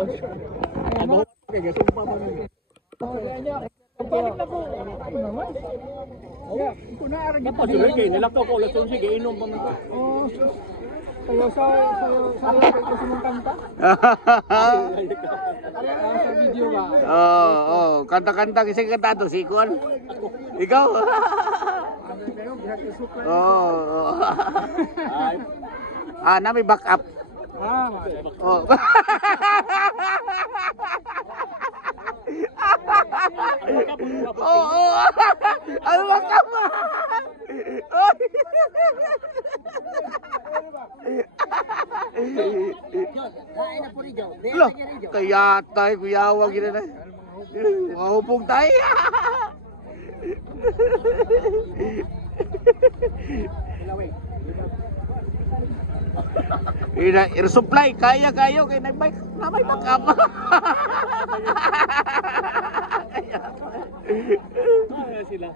Ano? Kaya gasumpa man. Balik na ko. Ano naman? Oh, ko na arag ito. Pasuloy kay nilakaw ko ulat sige inom pa man. Oh. Sayo kay sumong kanta. Sa video ba? Oh, kanta-kanta kasi kanta to si Kuan. Ikaw? Oh. Na may backup. Oh. Oh. Ano backup? Loh, kaya tayo kuyawa gina na. Mahupong tayo. Air supply, kaya kayo kay nagbike na may backup. Kaya sila.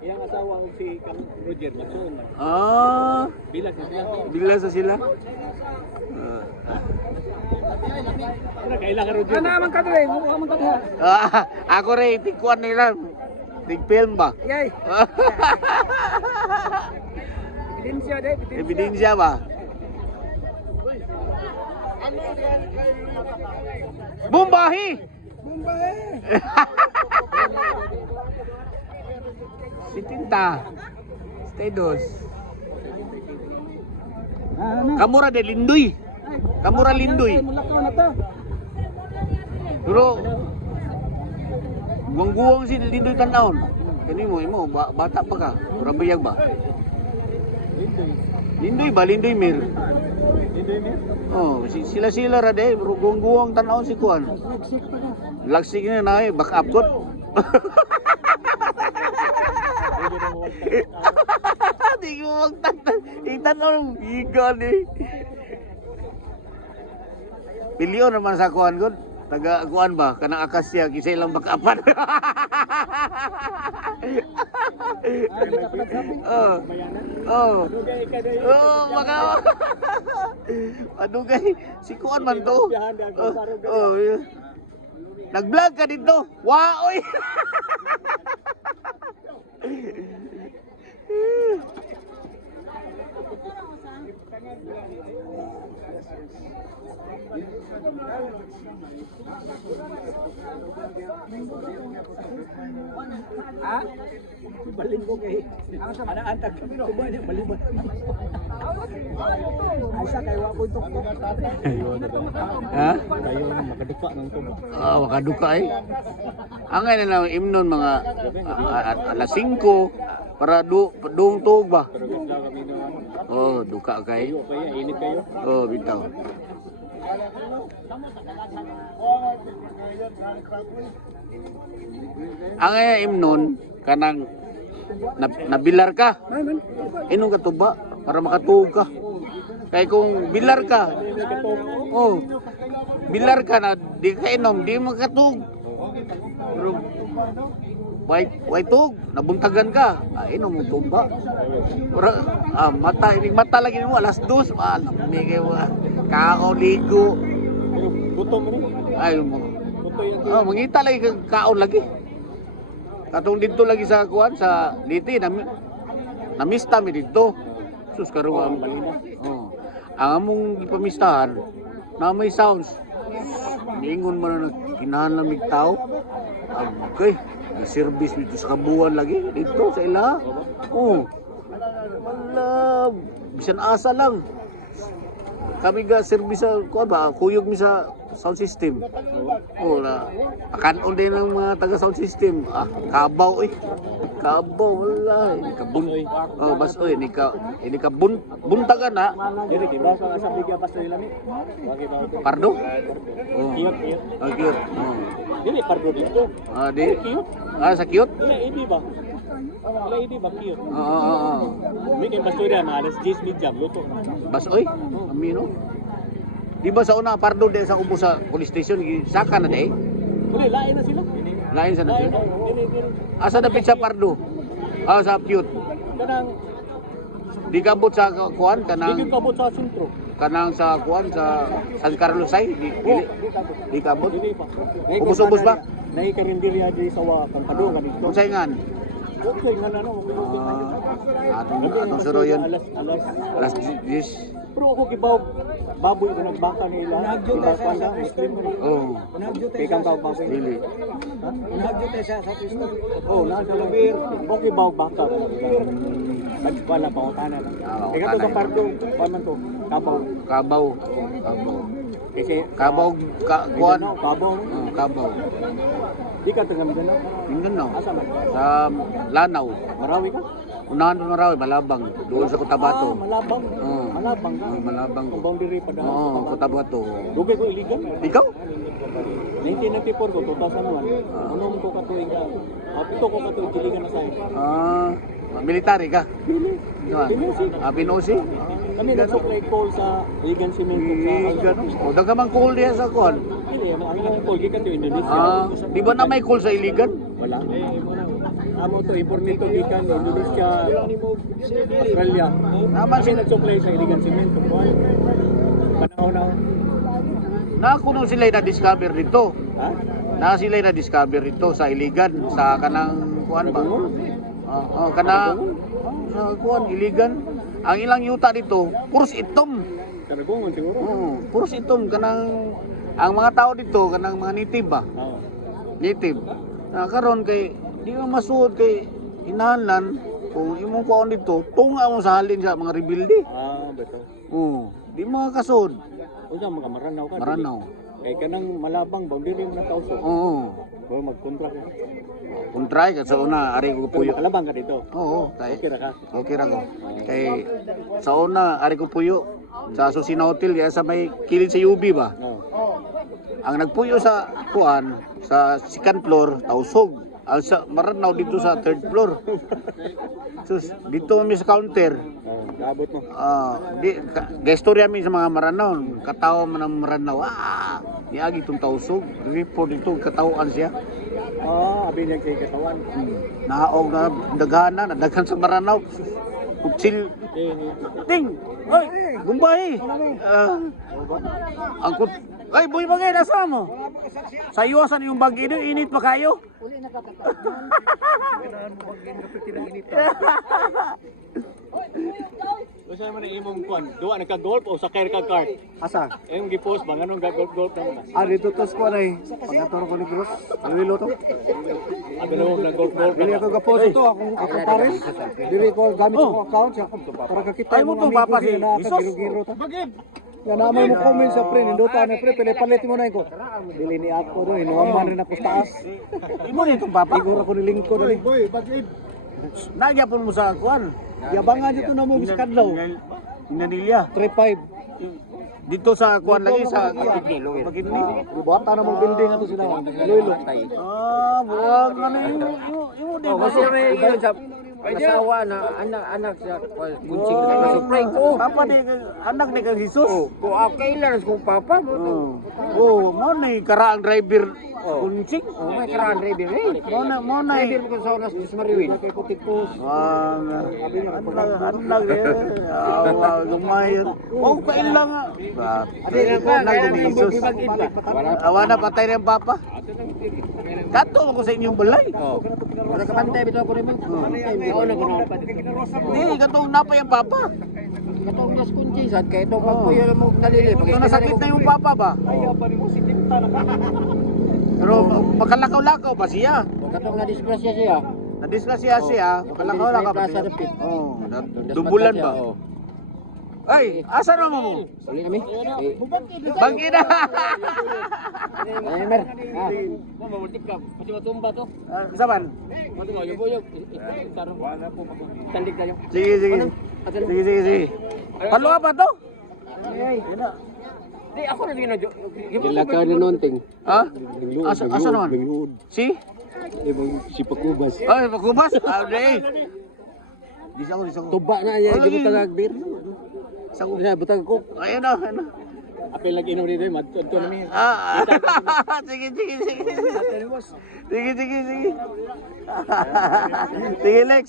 Iyang asawa ko si Kang Roger Matson. Bilas na sila. Bilas na sila. Kailan ka Roger? Ano man ka dre? Mo man ka diha. Ako rin tikuan nila. Tig film ba? Yay. Ebidensya ba? Bumbahi! Si Tinta. Stedos. Kamura de Lindoy. Kamura Lindoy. Pero guwang-guwang si Lindoy tanawon. Kani mo bata pa ka. Ora bayag ba? Lindoy ba? Lindoy Mir. Oh, sila ra de guwang-guwang tanawon si Kuan. Lagsik na na back up kot. Di ko magtanong. Ikan eh. Pilyo naman sa Kuan kot. Taga Kuan ba? Kanang Akasya. Kisay lang bakapan. Maka. Adugay. Si Kuan man to. Nag-vlog ka dito. Wow! Balin ko kay. Ana antag kuba niya baliban. Asa kay wa ko tok. Ha? Kayo makadupa ng tubo. Makaduka eh. Ang nga na imnon mga alas 5 para duong tug ba? Oh, duka kay. Kaya init kayo. Oh, bitaw. Ang nga imnon kanang nabilar ka. Inong katuba para makatuog ka. Kay kung bilar ka, bilar ka na di ka inom, di makatuog. Pero White tug, nabuntagan ka. Inom mo tumba. Ora mata lagi mo alas 2, lamig mo. Kaon ligo. Gutom rin. Ay mo. Gutom yan. Mangita lagi kaon lagi. Katong dito lagi sa kuan sa Liti namista mi dito. Sus karon ang among ipamistahan na may sounds. Ningon man na kinahalamig tao. Okay. Service dito sa kabuan lagi dito sa ila. Wala bisan asa lang. Kami ga service sa kuan ba kuyog mi sa sound system. Na akanon din ng mga taga sound system. Kabaw Kabaw wala ini kabun. Bas ini ka buntagan na. Diri di ba sa bigya pa sa ilami? Pardo? Kiyot. Kiyot. Dili pardo dito. Di. Sa cute? Hindi ba? Wala hindi ba cute? Oo. May kay pastorya na alas 10 jam luto. Bas amino. Di ba sa una pardo de sa ubo sa police station saka na de? Wala lain na sila. Lain sa na sila. Asa dapit sa pardo? Sa cute. Kanang Di kabot sa kuan kanang di kabot sa sentro. kanang sa kuan sa San Carlos ay di kabot. Dili pa. Ubus-ubos ba? Naikarindirya di sa wa Pampado ka dito. Unsay ngan? Okay nga na no. Atong suro yun. Alas Last 10. pero ako kibaw baboy ba nagbaka nila. Iba pa na Muslim. Oh, Pikang ka baboy. dili. Sa Kristo. Oh, na sa labir. Okay ba baka? Wala pa utanan. Ikaw to utanan. pardo, paman to. Kabaw. Kabaw. Kasi Kabaw kuan. kabaw. Kabaw. Di ka taga Mindanao. Mindanao. Asa man? Sa Lanao. Marawi ka? Unahan pa Marawi, Malabang. Doon sa Cotabato. Malabang. Oo. Malabang ka. Malabang. Ang boundary pa daw. Oo, Cotabato. Dugay ko iligan. Ikaw? 1994 ko 2001. Ano mo ko katuig ka? Pito ko katuig iligan na sa iyo. Military ka? Pinusi. Pinusi? Kami nag-supply coal sa Iligan Cement sa Iligan. O, daga mang coal diya sa kuan. Hindi, ang coal gikan to Indonesia. Di ba na may coal sa Iligan? Wala. Amo to import nito gikan Indonesia, Australia. Naman Kasi nag-supply sa Iligan Cement. Panahon na. Na kuno sila na-discover dito. Ha? Na sila na-discover dito sa Iligan, sa kanang kuan ba? Kanang sa kuan Iligan. Ang ilang yuta dito, puros itom. Karagungon siguro. Puros itom kanang ang mga tao dito kanang mga native ba? Oo. Native. Karon kay di mo masuod kay inahanan kung imong kuan dito, tunga mo sa halin sa mga rebelde. Beto. Di mo kasuod. Unsa mga maranaw ka? Maranaw. Kay kanang malabang boundary mo na tauso. Pero mag-contract ka. Kung try ka sa una, ari ko Pero puyo. makalabang ka dito. Kay Okay ra ka. okay ra ko. Kay sa una, ari ko puyo sa Susina Hotel ya sa may kilid sa UB ba. Oo. Ang nagpuyo sa kuan sa second floor tausog. Ang sa Maranaw dito sa third floor. Sus, dito mi sa counter. Kaabot mo. Gestorya mi sa mga Maranaw. Katawa man ang Maranaw. Iagi itong tausog. Report dito, katawaan siya. Abi niya kay katawan. Naog na dagana, nadaghan sa Maranaw. Kutsil. Ting! Ay! Gumbay! Ang kut... Ay, boy bagay, nasa mo? Sa iwasan yung bagi doon, init pa kayo? Usa man imong kwan, duwa nagka-golf o sakay ka kart? Asa? Imong gi-post ba nganong ga-golf na? Dito to squad ay. Pagkatoro ko ni Gross. Nililo to. Ano na golf Dili ako gapost ito. Ako pares. Dili ko gamit ko account siya. Para kakita Ay mo tong papa si Jesus? Giro to. Yan naman mo comment sa pre. Ninduta na pre. Pili-palit mo na ko. Dili ni ako do. Inuwaman rin ako sa taas. Imo ni itong papa? Siguro ko nilingko dali. Nagyapon mo sa kuan. Yabangan dito na mo sa kadlaw. Inanilya. 3-5. Dito sa kuan lagi sa Pagkinli. Buhatan na mo building ato sila. Loilo. Buwag na imo di ba? Iba sa asawa na anak sa kunsing na supply ko. Papa ni anak ni kang Jesus. Ko kailan kung papa mo. Mo ni karaang driver kunsing. May karaan driver eh. Mo na Driver ko sa oras sa Mariwin. Anlag gumayon. Kailang anak ni Jesus. Awa na patay na yung papa. Kato ko sa inyong balay. Wala ka pantay bitaw ko rin mo. Oo na kuno. Hindi, katong napa yung papa. Katong nas kunci sad kay to pagpuyo mo dalili. Ito nasakit na yung papa ba? Pero makalakaw-lakaw ba siya? Katong na disgrasya siya. Nadisgrasya siya, makalakaw-lakaw ba siya? Oo, dubulan ba? Ay, asa na mo? Uli kami. Bangki na! Ay mer. Mawultip ka, kasi matumba to. Saban? Matumba yo boyo. Wala po tandik tayo. Sige. Sige. Palo pa to? Di ako na gino. Ilakaw na nonting. Ha? Asa naman? Si? Si Pakubas. Ay, pagkubas? Di. Di sa ko. Tuba na niya di butag bir. Sa ko. Na butag ko. Ayun na. Apel lagi inom dito, madto na mi. Sige.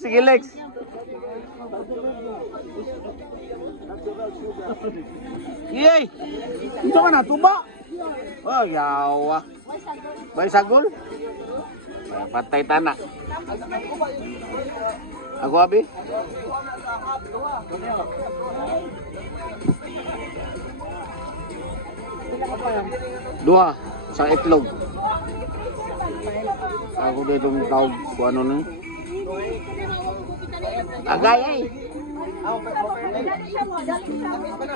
Sige, Lex. Yay! Ito ka na, tuba! Oh, yawa. Bay sagol? Patay tanak. Ako abi? Dua sa itlog. Ako dito yung tawag kung ano na. Agay ay.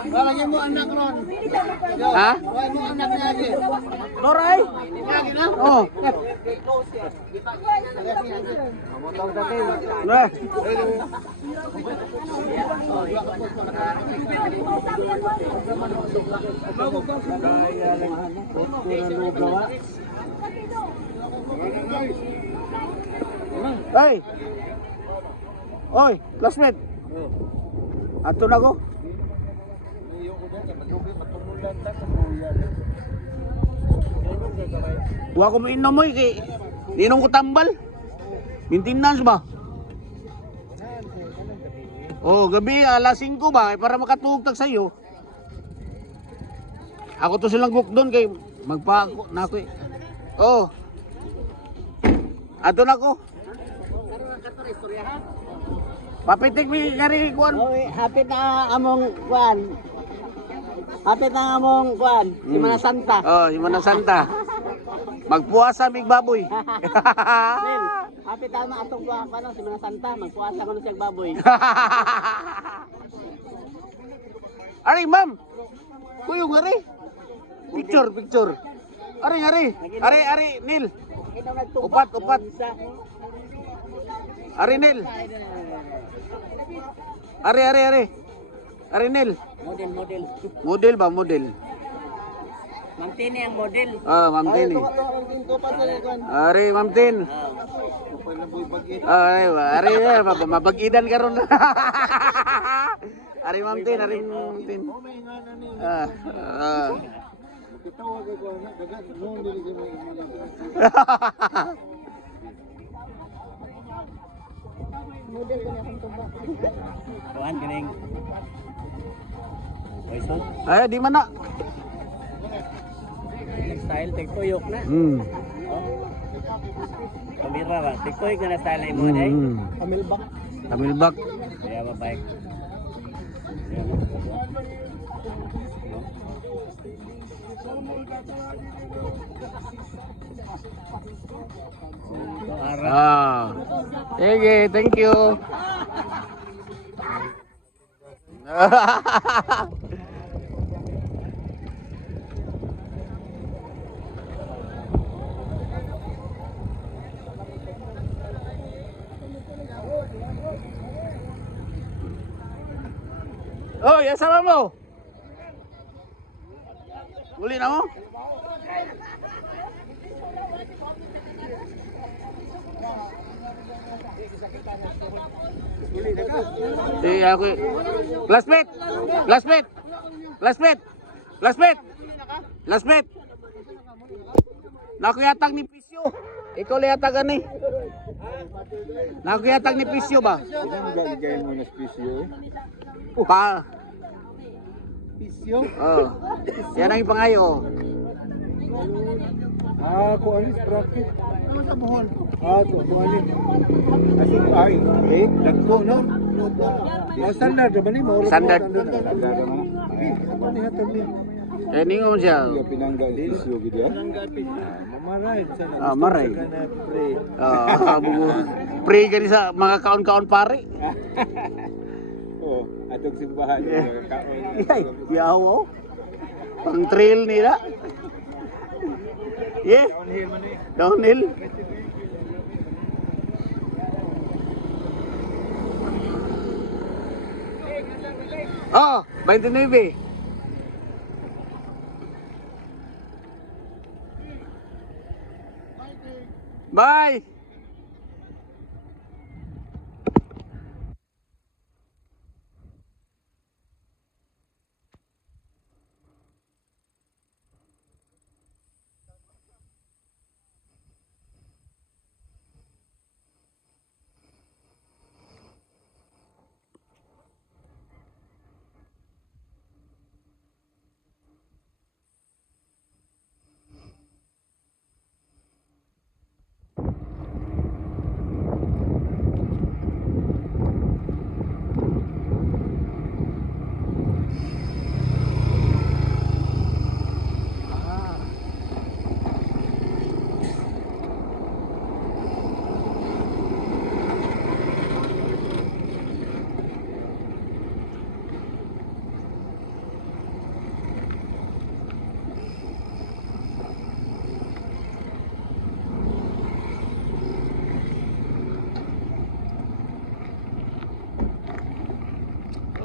Lalagyan mo anak ron. Ha? Lalagyan mo anak niya lagi. Loray? Lagi na. Oh. Nah. Hey. Oy, classmate. Ato na ko. Wa ko mainom mo kay ninong ko tambal. Maintenance ba? Oh, gabi alas 5 ba para makatugtag sa iyo. Ako to silang book doon kay magpa na ako. Oh. Ato na ko. Papitik mi gari kuan. Oy, hapit na among kuan. Hapit na among kuan, Semana Santa. Oh, Semana Santa. Magpuasa mig baboy. Nel, hapit na atong kuan pa Semana Santa, magpuasa ko na siyang baboy. Ari, ma'am. Kuyo gari. Picture. Ari, Nil. Upat. Ari, Nil. Ari, Nil. Model. Model ba, model? Ma'am Tini ang model. Ah, Ma'am Tini. Ari, Ma'am Tin. Ari, mabag-idan ka ron. Ari, Ma'am Tin. Ah. Kuan kining. Oy, so, Ay, di man na. style tigtuyok na. Kamera ba? Tigtuyok na style mo day. Tamilbak. Kaya ba bike? Ah. Sige, thank you. Oh, ya sama mo. Uli na mo? Ako. Classmate. Nakuyatag ni Pisyo. Ikaw liyatag ani. Nakuyatag ni Pisyo ba? Gagawin mo na spisyo eh. Pa. Pisyo. Oh. Yan ang ipangayo. Ako alis bracket. Ano sa buhon? Ito alis. Kasi ay, Dagko no. Standard ba ni mo? Standard. Ano hatag ni? Kaya ningon siya. pinangga spisyo gitu ya. Mamaray sana. Ah, maray. Kana pre. Pre gani sa mga kaon-kaon pare. Oh, atong simbahan. Ay, yawo. Pang trail nila. Yeah. Downhill. Oh, 29. Bye.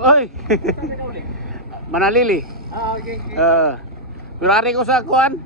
Oy. Manalili. Okay. Pero ari ko sa kuan.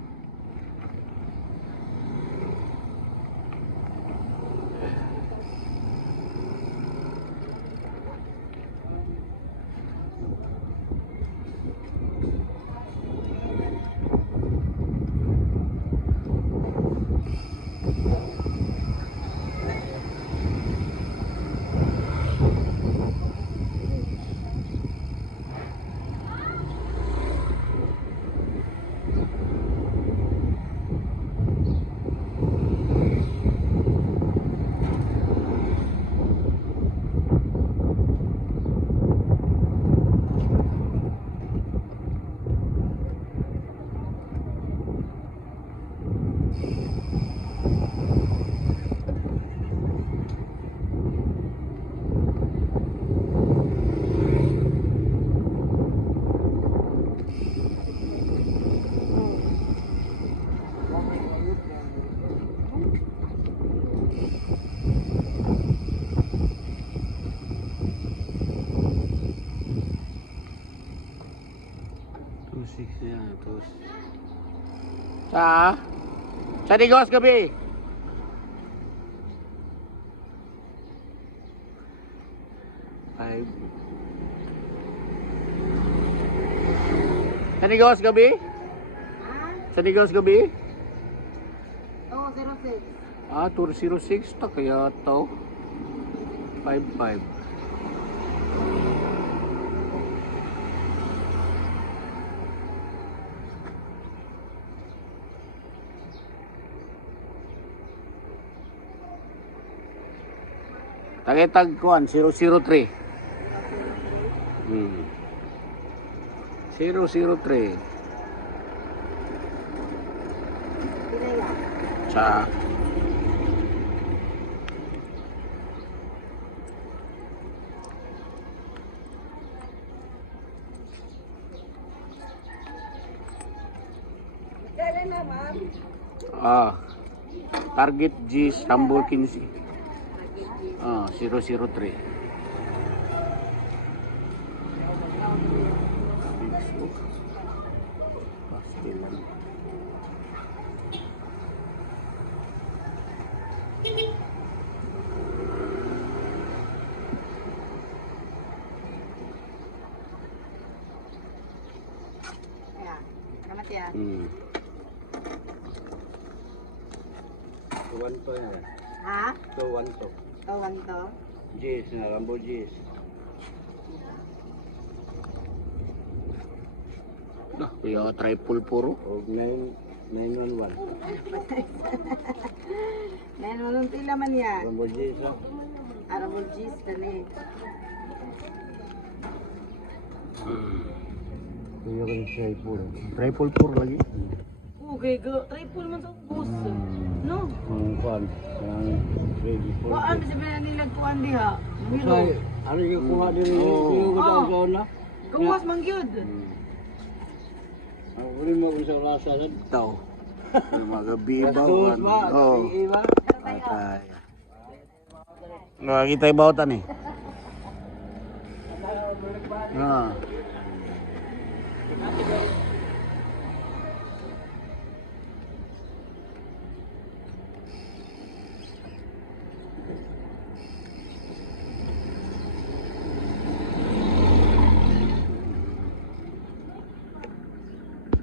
Sa Digos gabi. Sa Digos gabi? Sa Digos gabi? Oo, 06. Ah, 206 ta kaya to. 55. Tagaytag kuan 003. 003. Sa Target G Sambol 15. 003. Ayan. Salamat yan. Tuwan to yan. Ha? Tuwan to. Tawan to. Jis na, Rambo Jis. Dah, kaya triple puro. O 911. Ngayon mo nung tila man yan. Rambo Jis oh. Arabol G's ka na eh. Kuya ko yung triple. Triple puro lagi. Okay, go. Triple man sa bus. No? Ang kuwan. Ang ready for Waan sa ba nila kuan diha? Milo. Say, ano yung kuha din yung daw zona? Gawas man gyud. Ang uli mo kung sa lasa sa Tao. Mga bibaw. dos ba? Oh, Iba? patay. Nakakita yung bautan eh.